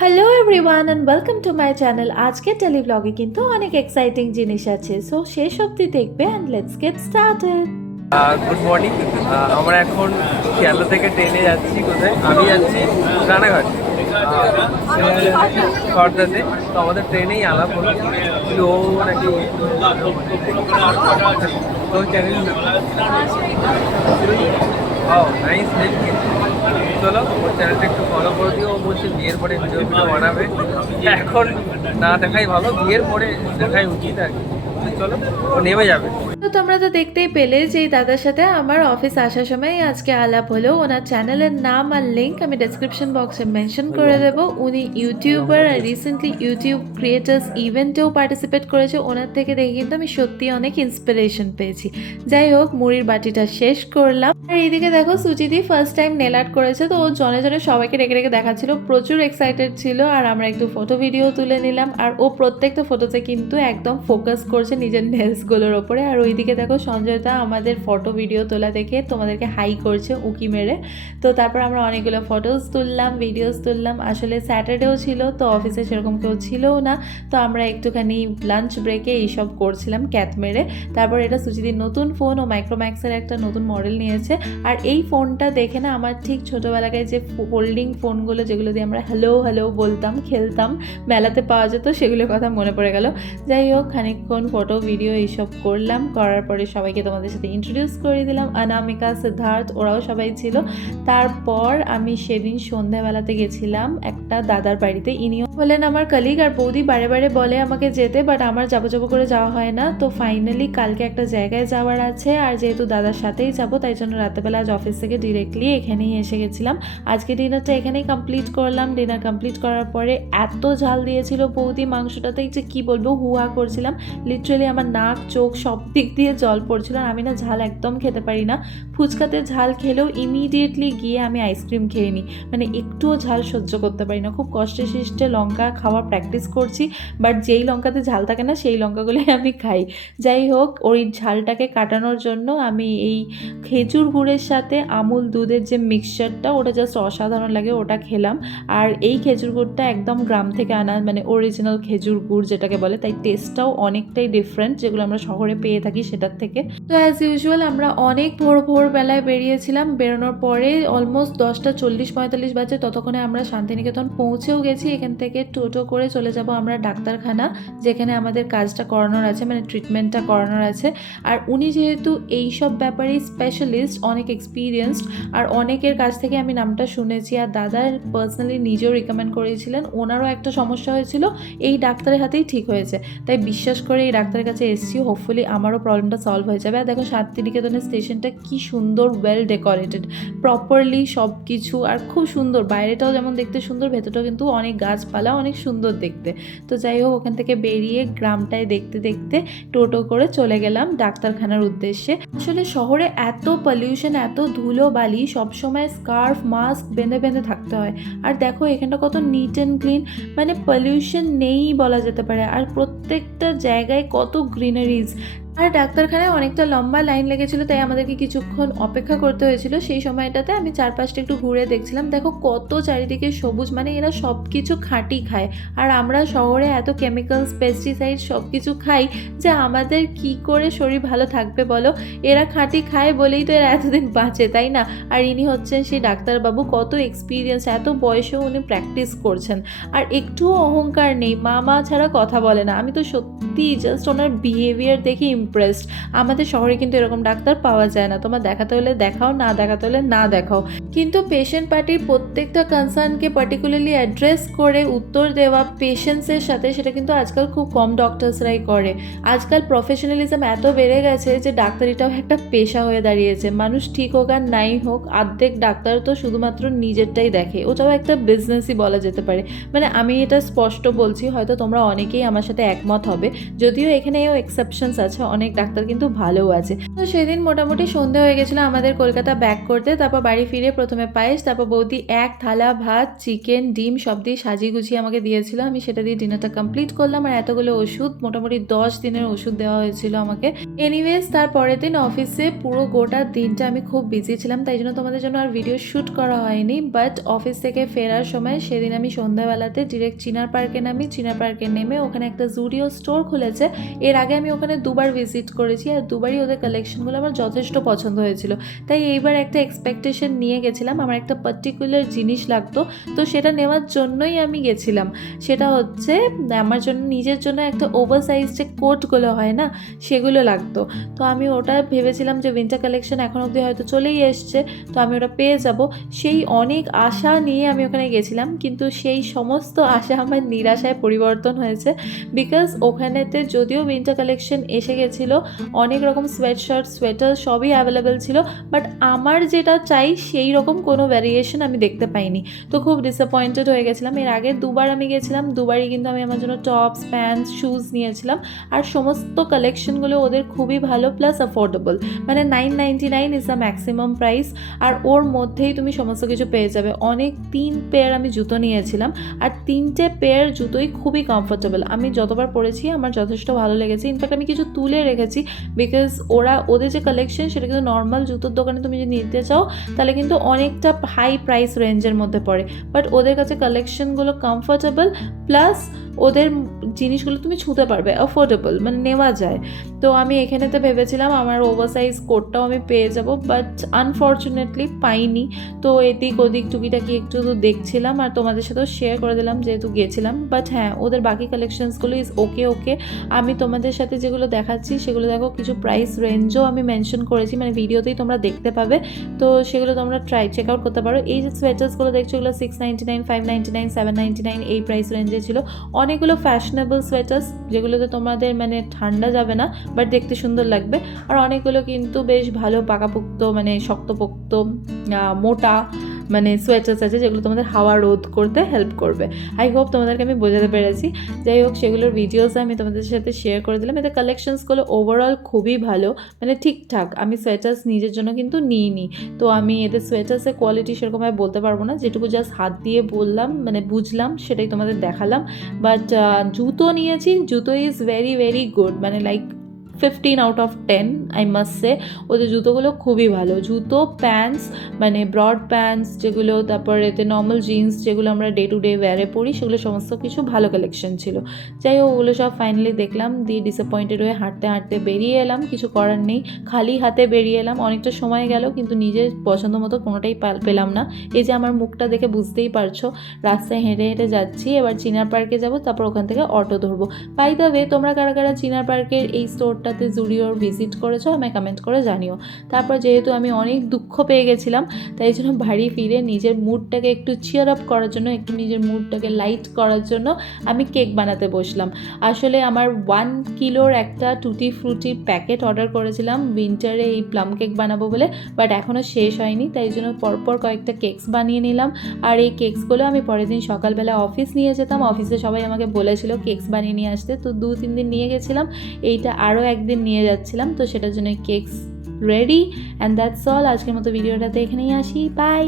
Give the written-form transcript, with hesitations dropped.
Hello everyone and welcome to my channel. আজকের tele ব্লগে কিন্তু অনেক এক্সাইটিং জিনিস আছে, সো শেষ অবধি দেখবে and let's get started. Good morning. আমরা এখন শিয়ালদা থেকে ট্রেনে যাচ্ছি। কোথায়? আমি যাচ্ছি রানাঘাট, খড়দাতে। তো আমাদের ট্রেনেই আলাপ হলো ও নাকি চ্যানেল। ও নাইস, চলো ওর চ্যানেলটা একটু ফলো করে দিও। ও বলছে বিয়ের পরে ভিডিও বানাবে, এখন না দেখাই ভালো, বিয়ের পরে দেখাই উচিত আর কি। চলো ও নেমে যাবে। তো তোমরা তো দেখতেই পেলে যে এই দাদার সাথে আমার অফিস আসার সময় আজকে আলাপ হলো। ওনার চ্যানেলের নাম আর লিঙ্ক আমি ডেসক্রিপশন বক্সে মেনশন করে দেবো। উনি ইউটিউবার আর রিসেন্টলি ইউটিউব ক্রিয়েটার্স ইভেন্টেও পার্টিসিপেট করেছে। ওনার থেকে দেখে কিন্তু আমি সত্যি অনেক ইন্সপিরেশন পেয়েছি। যাই হোক, মুড়ির বাটিটা শেষ করলাম। আর এইদিকে দেখো সুচিদি ফার্স্ট টাইম নেল আর্ট করেছে, তো ও জনে জনে সবাইকে রেখে রেখে দেখাচ্ছিল, প্রচুর এক্সাইটেড ছিল। আর আমরা একটু ফটো ভিডিও তুলে নিলাম। আর ও প্রত্যেকটা ফটোতে কিন্তু একদম ফোকাস করছে নিজের নেলসগুলোর ওপরে। আর ওইদিকে দেখো সঞ্জয়দা আমাদের ফটো ভিডিও তোলা দেখে তোমাদেরকে হাই করছে উকি মেরে। তো তারপর আমরা অনেকগুলো ফটোস তুললাম, ভিডিওস তুললাম। আসলে স্যাটারডেও ছিল, তো অফিসে সেরকম কেউ ছিলও না, তো আমরা একটুখানি লাঞ্চ ব্রেকে এইসব করছিলাম ক্যাত মেরে। তারপর এটা সুচিদির নতুন ফোন, ও মাইক্রোম্যাক্সের একটা নতুন মডেল নিয়েছে। আর এই ফোনটা দেখে না আমার ঠিক ছোটোবেলাকায় যে ফোল্ডিং ফোনগুলো যেগুলো দিয়ে আমরা হ্যালো হ্যালো বলতাম, খেলতাম, মেলাতে পাওয়া যেত, সেগুলোর কথা মনে পড়ে গেল। যাই হোক, খানিকক্ষণ ফটো ভিডিও এইসব করলাম, করার পরে সবাইকে তোমাদের সাথে ইন্ট্রোডিউস করে দিলাম। অনামিকা, সিদ্ধার্থ, ওরাও সবাই ছিল। তারপর আমি সেদিন সন্ধ্যাবেলাতে গেছিলাম একটা দাদার বাড়িতে। ইনিও হলেন আমার কলিগ, আর বৌদি বারে বারে বলে আমাকে যেতে, বাট আমার যাবো যাবো করে যাওয়া হয় না। তো ফাইনালি কালকে একটা জায়গায় যাওয়ার আছে, আর যেহেতু দাদার সাথেই যাবো তাই জন্য রাতেবেলা আজ অফিস থেকে ডিরেক্টলি এখানেই এসে গেছিলাম। আজকে ডিনারটা এখানেই কমপ্লিট করলাম। ডিনার কমপ্লিট করার পরে এত ঝাল দিয়েছিল বৌদি মাংসটাতেই, যে কি বলবো, হুহা করছিলাম লিটারালি। আমার নাক চোখ সব দিক দিয়ে জল পড়ছিল। আর আমি না ঝাল একদম খেতে পারি না। ফুচকাতে ঝাল খেলেও ইমিডিয়েটলি গিয়ে আমি আইসক্রিম খেয়ে নিই, মানে একটুও ঝাল সহ্য করতে পারি না। খুব কষ্টে শিষ্টে লঙ্কা খাওয়ার প্র্যাকটিস করছি, বাট যেই লঙ্কাতে ঝাল থাকে না সেই লঙ্কাগুলোই আমি খাই। যাই হোক, ওই ঝালটাকে কাটানোর জন্য আমি এই খেজুর গুড়ের সাথে আমুল দুধের যে মিক্সচারটা, ওটা জাস্ট অসাধারণ লাগে, ওটা খেলাম। আর এই খেজুর গুড়টা একদম গ্রাম থেকে আনা, মানে অরিজিনাল খেজুর গুড় যেটাকে বলে, তাই টেস্টটাও অনেকটাই ডিফারেন্ট যেগুলো আমরা শহরে পেয়ে থাকি সেটার থেকে। তো অ্যাজ ইউজুয়াল আমরা অনেক ভোরবেলায় বেরিয়েছিলাম। বেরোনোর পরে অলমোস্ট 10:40-45 বাজে, ততক্ষণে আমরা শান্তিনিকেতন পৌঁছেও গেছি। এখান থেকে টোটো করে চলে যাব আমরা ডাক্তারখানা, যেখানে আমাদের কাজটা করানোর আছে, মানে ট্রিটমেন্টটা করানোর আছে। আর উনি যেহেতু এইসব ব্যাপারে স্পেশালিস্ট, অনেক এক্সপিরিয়েন্সড, আর অনেকের কাছ থেকে আমি নামটা শুনেছি, আর দাদার পার্সোনালি নিজেও রিকমেন্ড করেছিলেন। ওনারও একটা সমস্যা হয়েছিল, এই ডাক্তারের হাতেই ঠিক হয়েছে, তাই বিশ্বাস করে এই ডাক্তারের কাছে এসেছি। হোপফুলি আমারও প্রবলেমটা সলভ হয়ে যাবে। আর দেখো শান্তিনিকেতনের স্টেশনটা কি সুন্দর, ওয়েল ডেকোরেটেড প্রপারলি সব কিছু, আর খুব সুন্দর। বাইরেটাও যেমন দেখতে সুন্দর, ভেতরটাও কিন্তু অনেক গাছপালা, অনেক সুন্দর দেখতে। তো যাই হোক, ওখান থেকে বেরিয়ে গ্রামটায় দেখতে দেখতে টোটো করে চলে গেলাম ডাক্তারখানার উদ্দেশ্যে। আসলে শহরে এত পলিউশন, এত ধুলো বালি, সবসময় স্কার্ফ মাস্ক বেঁধে বেঁধে থাকতে হয়। আর দেখো এখানটা কত নিট অ্যান্ড ক্লিন, মানে পলিউশন নেই বলা যেতে পারে। আর প্রত্যেকটা জায়গায় কত গ্রিনারিজ। আর ডাক্তারখানায় অনেকটা লম্বা লাইন লেগেছিল, তাই আমাদেরকে কিছুক্ষণ অপেক্ষা করতে হয়েছিল। সেই সময়টাতে আমি চারপাশটা একটু ঘুরে দেখছিলাম। দেখো কত চারিদিকে সবুজ, মানে এরা সব কিছু খাঁটি খায়। আর আমরা শহরে এত কেমিক্যালস, পেস্টিসাইড সব কিছু খাই, যে আমাদের কি করে শরীর ভালো থাকবে বলো? এরা খাঁটি খায় বলেই তো এরা এতদিন বাঁচে, তাই না? আর ইনি হচ্ছেন সেই ডাক্তারবাবু, কত এক্সপিরিয়েন্স, এত বয়সেও উনি প্র্যাকটিস করছেন। আর একটুও অহংকার নেই, মা ছাড়া কথা বলে না। আমি তো সত্যি জাস্ট ওনার বিহেভিয়ার দেখে ইমপ্রেসড। আমাদের শহরে কিন্তু এরকম ডাক্তার পাওয়া যায় না। তোমার দেখাতে হলে দেখাও, না দেখাতে হলে না দেখাও, কিন্তু পেশেন্ট পার্টির প্রত্যেকটা কনসার্নকে পার্টিকুলারলি অ্যাড্রেস করে উত্তর দেওয়া পেশেন্টসের সাথে, সেটা কিন্তু আজকাল খুব কম ডক্টরসরাই করে। আজকাল প্রফেশনালিজম এত বেড়ে গেছে যে ডাক্তারিটাও একটা পেশা হয়ে দাঁড়িয়েছে। মানুষ ঠিক হোক আর নাই হোক, অর্ধেক ডাক্তার তো শুধুমাত্র নিজেরটাই দেখে, ওটাও একটা বিজনেসই বলা যেতে পারে। মানে আমি এটা স্পষ্ট বলছি, হয়তো তোমরা অনেকেই আমার সাথে একমত হবে, যদিও এখানেও এক্সেপশনস আছে। অনেক ডাক্তার কিন্তু ভালোও আছে। তো সেদিন মোটামুটি সন্ধে হয়ে গেছিলো আমাদের কলকাতা ব্যাক করতে। তারপর বাড়ি ফিরে প্রথমে পায়েস, তারপর বৌদি এক থালা ভাত, চিকেন, ডিম সব দিয়ে সাজিয়ে গুছিয়ে আমাকে দিয়েছিল। আমি সেটা দিয়ে ডিনারটা কমপ্লিট করলাম। আর এতগুলো ওষুধ, মোটামুটি 10 দিনের ওষুধ দেওয়া হয়েছিল আমাকে। এনিওয়েজ তার পরের দিন অফিসে পুরো গোটা দিনটা আমি খুব বিজি ছিলাম, তাই জন্য তোমাদের জন্য আর ভিডিও শ্যুট করা হয়নি। বাট অফিস থেকে ফেরার সময় সেদিন আমি সন্ধ্যাবেলাতে ডিরেক্ট চিনার পার্কে নামি। চিনার পার্কে নেমে ওখানে একটা জুডিও স্টোর খুলেছে। এর আগে আমি ওখানে দুবার ভিজিট করেছি, আর দুবারই ওদের কালেকশনগুলো আমার যথেষ্ট পছন্দ হয়েছিল। তাই এইবার একটা এক্সপেকটেশন নিয়ে গেছিলাম, আমার একটা পার্টিকুলার জিনিস লাগতো, তো সেটা নেওয়ার জন্যই আমি গেছিলাম। সেটা হচ্ছে আমার জন্য, নিজের জন্য একটা ওভার সাইজ যে কোটগুলো হয় না, সেগুলো লাগতো। তো আমি ওটা ভেবেছিলাম যে উইন্টার কালেকশন এখন অবধি হয়তো চলেই এসছে, তো আমি ওটা পেয়ে যাব, সেই অনেক আশা নিয়ে আমি ওখানে গেছিলাম। কিন্তু সেই সমস্ত আশা আমার নিরাশায় পরিবর্তন হয়েছে। বিকজ ওখানেতে যদিও উইন্টার কালেকশন এসে গেছিলো, অনেক রকম সোয়েটশার্ট, সোয়েটার সবই অ্যাভেলেবেল ছিল, বাট আমার যেটা চাই সেই রকম কোনো ভ্যারিয়েশন আমি দেখতে পাইনি। তো খুব ডিসঅ্যাপয়েন্টেড হয়ে গেছিলাম। এর আগের দুবার আমি গেছিলাম, দুবারই কিন্তু আমি আমার জন্য টপস, প্যান্টস, শুজ নিয়েছিলাম। আর সমস্ত কালেকশনগুলো ওদের খুবই ভালো, প্লাস অ্যাফোর্ডেবল। মানে 999 ইজ দ্য ম্যাক্সিমাম প্রাইস, আর ওর মধ্যেই তুমি সমস্ত কিছু পেয়ে যাবে। অনেক 3 পেয়ার আমি জুতো নিয়েছিলাম, আর 3টে পেয়ার জুতোই খুবই কমফোর্টেবল। আমি যতবার পরেছি আমার যথেষ্ট ভালো লেগেছে। ইনফ্যাক্ট আমি কিছু তুলে রেখেছি, বিকজ ওদের যে কালেকশন সেটা কিন্তু নর্মাল জুতোর দোকানে তুমি যদি নিতে চাও তাহলে কিন্তু অনেকটা হাই প্রাইস রেঞ্জের মধ্যে পড়ে। বাট ওদের কাছে কালেকশনগুলো কমফোর্টেবল, প্লাস ওদের জিনিসগুলো তুমি ছুঁতে পারবে, অ্যাফোর্ডেবল, মানে নেওয়া যায়। তো আমি এখানেতে ভেবেছিলাম আমার ওভার সাইজ কোটটাও আমি পেয়ে যাব, বাট আনফর্চুনেটলি পাইনি। তো এদিক ওদিক টুকিটাকি একটু তো দেখছিলাম, আর তোমাদের সাথেও শেয়ার করে দিলাম যেহেতু গেছিলাম। বাট হ্যাঁ, ওদের বাকি কালেকশনসগুলো ইজ ওকে। আমি তোমাদের সাথে যেগুলো দেখাচ্ছি সেগুলো দেখো, কিছু প্রাইস রেঞ্জও আমি মেনশন করেছি, মানে ভিডিওতেই তোমরা দেখতে পাবে। তো সেগুলো তোমরা চেক আউট করতে পারো। এই যে সোয়েটার্সগুলো দেখছো, এগুলো 699, 599, 799 এই প্রাইস রেঞ্জে ছিল। অনেকগুলো ফ্যাশনেবল সোয়েটার্স, যেগুলোতে তোমাদের মানে ঠান্ডা যাবে না, বাট দেখতে সুন্দর লাগবে। আর অনেকগুলো কিন্তু বেশ ভালো পাকাপোক্ত, মানে শক্তপোক্ত, মোটা মানে সোয়েটার্স আছে, যেগুলো তোমাদের হাওয়া রোধ করতে হেল্প করবে। আই হোপ তোমাদেরকে আমি বোঝাতে পেরেছি। যাই হোক, সেগুলোর ভিডিওস আমি তোমাদের সাথে শেয়ার করে দিলাম। এতে কালেকশনসগুলো ওভারঅল খুবই ভালো, মানে ঠিকঠাক। আমি সোয়েটার্স নিজের জন্য কিন্তু নিইনি, তো আমি এদের সোয়েটার্সের কোয়ালিটি সেরকমভাবে বলতে পারবো না। যেটুকু জাস্ট হাত দিয়ে বললাম, মানে বুঝলাম, সেটাই তোমাদের দেখালাম। বাট জুতো নিয়েছি, জুতো ইজ ভেরি গুড, মানে like 15 out of 10 I must say. ওদের জুতোগুলো খুবই ভালো। জুতো, প্যান্টস, মানে ব্রড প্যান্টস যেগুলো, তারপর এতে নর্মাল জিন্স যেগুলো আমরা ডে টু ডে ওয়্যারে পরি, সেগুলো সমস্ত কিছু ভালো কালেকশন ছিল। যাই হোক, ওগুলো সব ফাইনালি দেখলাম, দিয়ে ডিসঅ্যাপয়েন্টেড হয়ে হাঁটতে বেরিয়ে এলাম। কিছু করার নেই, খালি হাতে বেরিয়ে এলাম। অনেকটা সময় গেল, কিন্তু নিজের পছন্দ মতো কোনোটাই পেলাম না। এই যে আমার মুখটা দেখে বুঝতেই পারছো, রাস্তায় হেঁটে যাচ্ছি। এবার চিনার পার্কে যাব, তারপর ওখান থেকে অটো ধরবো। বাই দ্য ওয়ে, তোমরা কারা চিনার পার্কের এই স্টোরটাতে জুডিওর ভিজিট করেছো আমায় কমেন্ট করে জানিও। তারপর যেহেতু আমি অনেক দুঃখ পেয়ে গেছিলাম, তাই জন্য বাড়ি ফিরে নিজের মুডটাকে একটু চিয়ার আপ করার জন্য, একটু নিজের মুডটাকে লাইট করার জন্য আমি কেক বানাতে বসলাম। আসলে আমার 1 কিলোর একটা টুটি ফ্রুটির প্যাকেট অর্ডার করেছিলাম উইন্টারে এই প্লাম কেক বানাবো বলে, বাট এখনও শেষ হয়নি, তাই জন্য পরপর কয়েকটা কেকস বানিয়ে নিলাম। আর এই কেকসগুলো আমি পরের দিন সকালবেলা অফিস নিয়ে যেতাম। অফিসে সবাই আমাকে বলেছিল কেকস বানিয়ে নিয়ে আসতে, তো 2-3 দিন নিয়ে গেছিলাম। এইটা আরও একদিন নিয়ে যাচ্ছিলাম, তো সেটার জন্য cakes ready. And that's all. আজকের মতো ভিডিওটাতে এখানেই আসি, বাই।